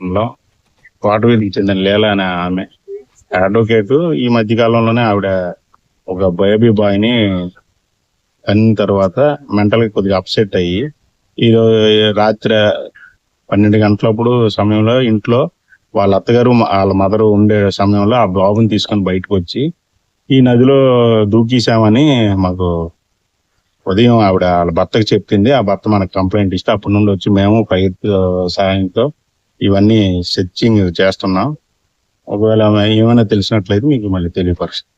లో కోటవీధికి చెందిన లీల అనే ఆమె అడ్వకేట్. ఈ మధ్య కాలంలోనే ఆవిడ ఒక బేబీ బాయ్ ని అన్న తర్వాత మెంటల్ గా కొద్దిగా అప్సెట్ అయ్యి ఈ రాత్రి 12 గంటలప్పుడు సమయంలో ఇంట్లో వాళ్ళ అత్తగారు వాళ్ళ మదర్ ఉండే సమయంలో ఆ బాబుని తీసుకొని బయటకు వచ్చి ఈ నదిలో దూకేశామని మాకు ఉదయం ఆవిడ వాళ్ళ భర్తకు చెప్పింది. ఆ భర్త మనకు కంప్లైంట్ ఇస్తే అప్పటి నుండి వచ్చి మేము ఫైర్ సాయంతో ఇవన్నీ సెర్చింగ్ చేస్తున్నాం. ఒకవేళ ఏమైనా తెలిసినట్లయితే మీకు మళ్ళీ తెలియపరుస్తాం.